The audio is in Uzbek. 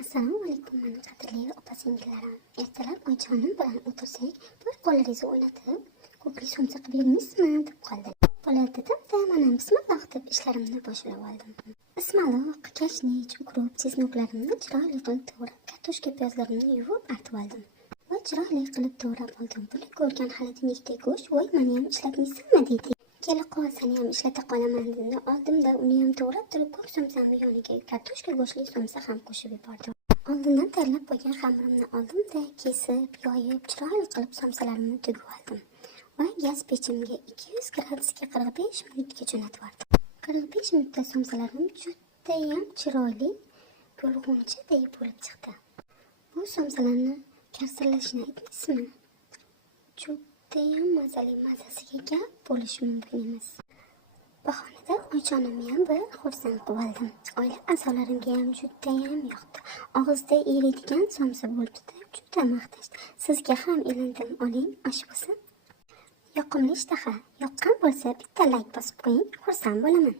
Assalomu alaykum, mani qadrli opa-singillarim. Ertalab oyijonim bilan o'tirsak, bir qo'llaringizni o'ynatib, ko'prik somsa qilib yurmaysizmi deb qoldi. Bo'lar dedim-da, mana bismillah deb ishlarimni boshlab oldim. Ismaloq, kashnich, ukrop, chesnoklarimni chiroyli qilib to'g'rab, kartoshka piyozlarimni yuvib artib oldim. Va chiroyli qilib to'g'rab oldim. Buni ko'rgan xalatinlikdek go'sht, "Voy, meni ham ishlatmaysizmi?" dedi. "Kela qol, seni ham ishlata qolaman" dedi. Oldimda uni ham to'g'rab turib, ko'k somsamni yoniga kartoshka go'shtli somsa ham qo'shib yubordim. Oldindan tayyorlab qo'ygan xamirimni oldim-da, kesib, yoyib, chiroyli qilib somsalarimni tugib oldim. Va gaz pechimga 200 gradusga 45 minutga jo'natib yubordim. 45 minutda somsalarim judayam chiroyli bo'lgunchaday bo'lib chiqdi. Bu somsalarni karsirlashni aytmaysizmi? Judayam mazasiga gap bo'lishi mumkin emas. Bahonada oyijonimni ham bir xursand qilib oldim. Oila a'zolarimga ham judayam yoqdi. Og'izda eriydigan somsa bo'ldi-da, juda maqtash. Sizga ham ilindim, oling, osh bo'lsin. Yoqimli ishtaha. Yoqqan bo'lsa bitta like bosib qo'ying, xursand bo'laman.